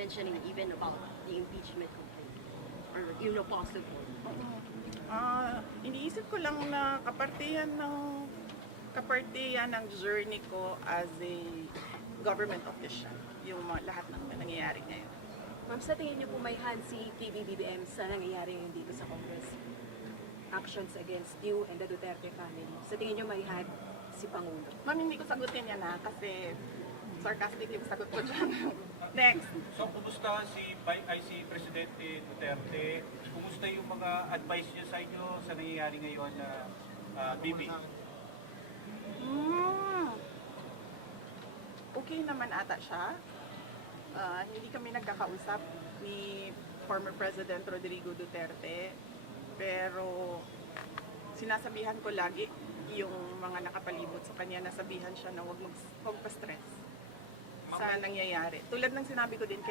mentioning even about the impeachment complaint or possible. Iniisip ko lang na kapartihan ng journey ko as a government official, yung lahat ng nangyayari ngayon. Ma'am, sa tingin niyo po may hand si PBBM sa nangyayari ngayon dito sa Congress? Actions against you and the Duterte family. Sa tingin niyo may hand si Pangulo? Ma'am, hindi ko sagutin yan kasi sarcastic yung sagot ko dyan. Next. So, kumusta si Presidente Duterte? Kumusta yung mga advice niya sa inyo sa nangyayari ngayon na Bibi? Okay naman ata siya. Hindi kami nagkakausap ni former President Rodrigo Duterte. Pero sinasabihan ko lagi yung mga nakapalibot sa kanya, nasabihan siya na huwag pa-stress sa nangyayari. Tulad ng sinabi ko din kay